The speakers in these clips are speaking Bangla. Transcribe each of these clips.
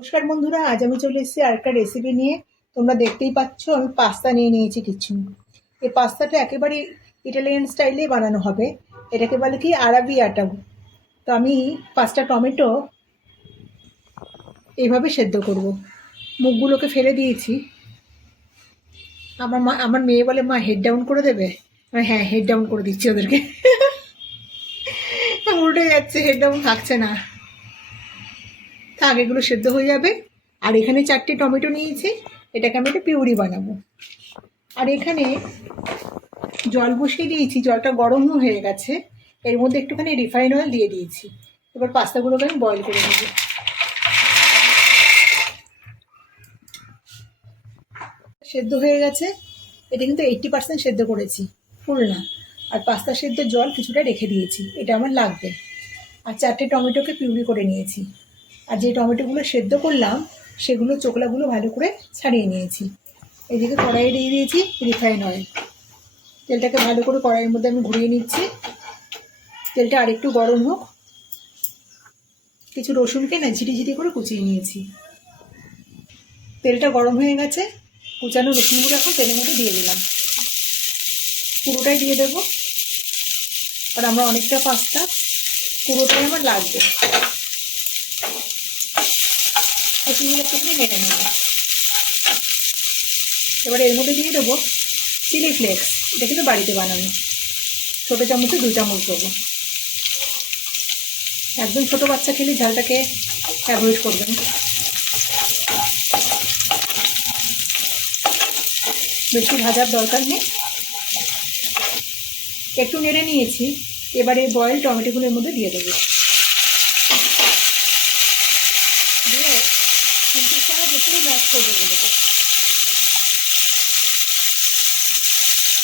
নমস্কার বন্ধুরা, আজ আমি চলে এসেছি আরেকটা রেসিপি নিয়ে। তোমরা দেখতেই পাচ্ছ, আমি পাস্তা নিয়ে নিয়েছি কিছু। এই পাস্তাটা একেবারে ইটালিয়ান স্টাইলে বানানো হবে। এটাকে বলে কি আরাবি আটা তো আমি পাঁচটা টমেটো এইভাবে সেদ্ধ করব। মুখগুলোকে ফেলে দিয়েছি। আমার মা, আমার মেয়ে বলে, মা হেড ডাউন করে দেবে? হ্যাঁ হেড ডাউন করে দিচ্ছি ওদেরকে। উল্টে যাচ্ছে হেড ডাউন থাকছে না। থাক এগুলো সেদ্ধ হয়ে যাবে। আর এখানে চারটে টমেটো নিয়েছি, এটাকে আমি একটা পিউরি বানাবো। আর এখানে জল বসিয়ে দিয়েছি, জলটা গরমও হয়ে গেছে। এর মধ্যে একটুখানি রিফাইন অয়েল দিয়ে দিয়েছি। এবার পাস্তাগুলোকে আমি বয়েল করে নেব। সেদ্ধ হয়ে গেছে। এটা কিন্তু এইট্টি পার্সেন্ট সেদ্ধ করেছি, ফুল না। আর পাস্তা সেদ্ধ জল কিছুটা রেখে দিয়েছি, এটা আমার লাগবে। আর চারটে টমেটোকে পিউরি করে নিয়েছি। আর যে টমেটোগুলো সেদ্ধ করলাম, সেগুলো চোকলাগুলো ভালো করে ছাড়িয়ে নিয়েছি। এদিকে কড়াইয়ে দিয়ে দিয়েছি রিফাইন অয়েল তেলটাকে ভালো করে কড়াইয়ের মধ্যে আমি ঘুরিয়ে নিচ্ছি। তেলটা আরেকটু গরম হোক। কিছু রসুনকে না ঝিটি ঝিটি করে কুচিয়ে নিয়েছি। তেলটা গরম হয়ে গেছে। কুচানো রসুনগুলো এখন তেলের মধ্যে দিয়ে দিলাম। পুরোটাই দিয়ে দেবো। আর আমরা অনেকটা পাস্তা, পুরোটাই আমার লাগবে। রসুনগুলো একটুখানি নেড়ে নেব। এবার এর মধ্যে দিয়ে দেবো চিলি ফ্লেক্স এটা কিন্তু বাড়িতে বানানো। ছোটো চামচে দু চামচ দেবো। একদম ছোটো বাচ্চা খেলে ঝালটাকে অ্যাভয়েড করবেন। বেশি ভাজার দরকার নেই। একটু নেড়ে নিয়েছি। এবারে বয়েল টমেটোগুলোর মধ্যে দিয়ে দেবো দিয়ে কিন্তু পুরো ম্যাশ করব এগুলোকে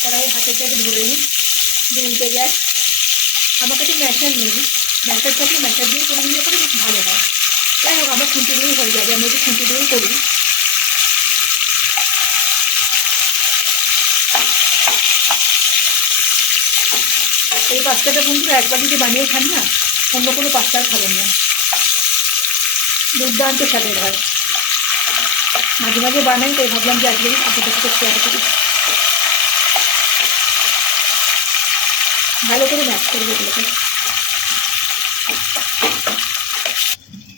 কড়াই হাতের চাকে ধরে নিই দিয়ে উল্টে যায় আমার কাছে ম্যাশার নেই ম্যাশার থাকলে ম্যাশার দিয়ে করে নিলে পরে বেশ ভালো হয় যাই হোক আমার খুঁটি দিয়েই হয়ে যাবে আমি একটু খুঁটি দিয়েই করি এই পাস্তাটা বন্ধুরা একবার যদি বানিয়ে খান না, অন্য কোনো পাস্তা খাবেন না। দুর্দান্ত স্বাদের হয়। মাঝে মাঝে বানাই, তাই ভাবলাম যে আজকে আপনাদের সাথে শেয়ার করি। ভালো করে ম্যাচ করবে এগুলোকে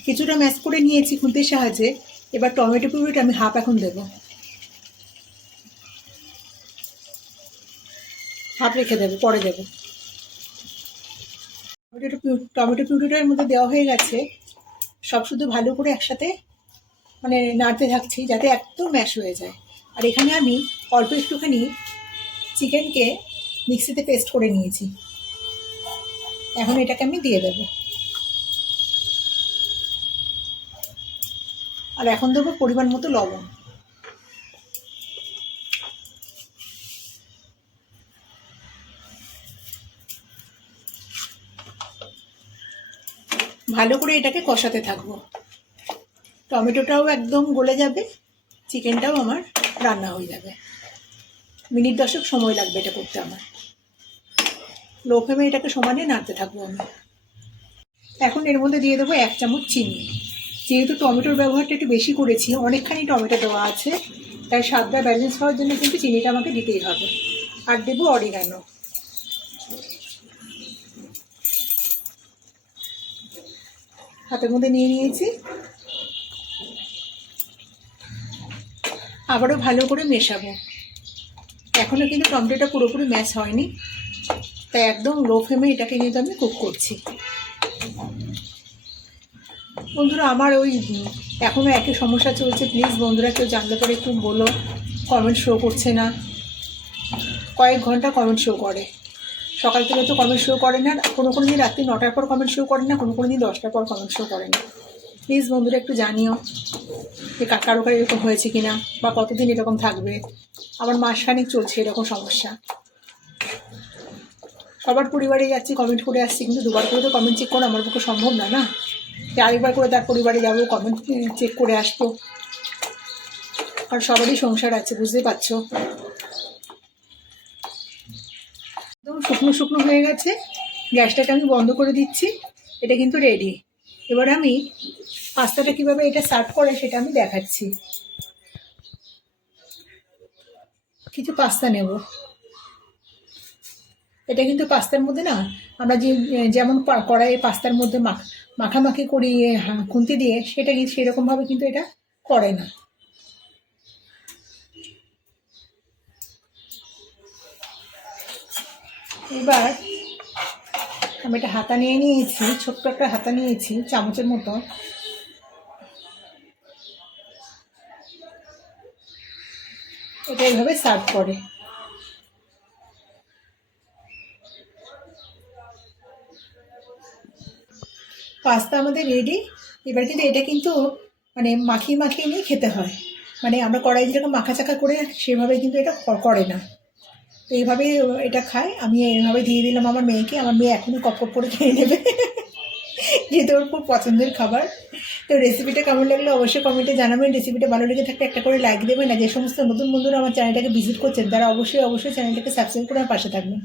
কিছুটা ম্যাচ করে নিয়েছি খুন্তির সাহায্যে। এবার টমেটো পিউরিটা আমি হাফ এখন দেবো। হাফ রেখে দেবো, পরে দেবো। টমেটো টমেটো পিউরিটার মধ্যে দেওয়া হয়ে গেছে। সব শুধু ভালো করে একসাথে মানে নাড়তে থাকছি যাতে একদম ম্যাশ হয়ে যায়। আর এখানে আমি অল্প একটুখানি চিকেনকে মিক্সিতে পেস্ট করে নিয়েছি। এখন এটাকে আমি দিয়ে দেবো। আর এখন দেবো পরিমাণ মতো লবণ। ভালো করে এটাকে কষাতে থাকব। টমেটোটাও একদম গলে যাবে, চিকেনটাও আমার রান্না হয়ে যাবে। মিনিট দশক সময় লাগবে এটা করতে আমার। লো ফ্লেমে এটাকে সমানে নাড়তে থাকব আমি। এখন এর মধ্যে দিয়ে দেবো এক চামচ চিনি। যেহেতু টমেটোর ব্যবহারটা একটু বেশি করেছি, অনেকখানি টমেটো দেওয়া আছে, তাই স্বাদটা ব্যালেন্স হওয়ার জন্য কিন্তু চিনিটা আমাকে দিতেই হবে। আর দেবো অরিগানো হাতের মধ্যে নিয়ে নিয়েছি। আবারও ভালো করে মেশাবো। এখনও কিন্তু টমেটোটা পুরোপুরি ম্যাচ হয়নি। তাই একদম লো ফ্লেমে এটাকে কিন্তু আমি কুক করছি। বন্ধুরা, আমার ওই এখনও একই সমস্যা চলছে। প্লিজ বন্ধুরা, কেউ জানলে পরে একটু বলো। কমেন্ট শো করছে না। কয়েক ঘণ্টা কমেন্ট শো করে। সকাল থেকে তো কমেন্ট শো করে না। কোনো কোনো দিন রাত্রি নটার পর কমেন্ট শো করে না, কোনো কোনো দিন দশটার পর কমেন্ট শো করে না। প্লিজ বন্ধুরা একটু জানিও যে কা- কারও কারও এরকম হয়েছে কিনা বা কতদিন এরকম থাকবে? আমার মাসখানেক চলছে এরকম সমস্যা। সবার পরিবারে যাচ্ছি কমেন্ট করে আসছি, কিন্তু দুবার করে তো কমেন্ট চেক করা আমার পক্ষে সম্ভব না না? যে আরেকবার করে তার পরিবারে যাব কমেন্ট চেক করে আসব। আর সবারই সংসার আছে বুঝতে পারছ? একদম শুকনো শুকনো হয়ে গেছে। গ্যাসটাকে আমি বন্ধ করে দিচ্ছি। এটা কিন্তু রেডি এবার আমি পাস্তাটা কীভাবে এটা সার্ভ করে সেটা আমি দেখাচ্ছি। কিছু পাস্তা নেব। এটা কিন্তু পাস্তার মধ্যে না, আমরা যে, যেমন কড়াইয়ে পাস্তার মধ্যে মাখ, মাখামাখি করি খুন্তি দিয়ে, সেটা কিন্তু সেরকমভাবে কিন্তু এটা করে না। এবার আমি একটা হাতা নিয়ে নিয়েছি, ছোট্ট একটা হাতা নিয়েছি, চামচের মতো। এটা এইভাবে সার্ভ করে। পাস্তা আমাদের রেডি এবার কিন্তু এটা কিন্তু মানে মাখিয়ে মাখিয়ে নিয়ে খেতে হয়। মানে আমরা কড়াই যেরকম মাখা চাকা করে সেভাবে কিন্তু এটা করে না। তো এইভাবে এটা খায়। আমি এইভাবে দিয়ে দিলাম আমার মেয়েকে। আমার মেয়ে এখনও কপ কপ করে খেয়ে নেবে। যেহেতু ওর খুব পছন্দের খাবার। তো রেসিপিটা কেমন লাগল অবশ্যই কমেন্টে জানাবেন। রেসিপিটা ভালো লেগে থাকলে একটা করে লাইক দেবেন আর যে সমস্ত নতুন বন্ধুরা আমার চ্যানেলটাকে ভিজিট করছেন, তারা অবশ্যই অবশ্যই চ্যানেলটাকে সাবস্ক্রাইব করে আমার পাশে থাকবেন।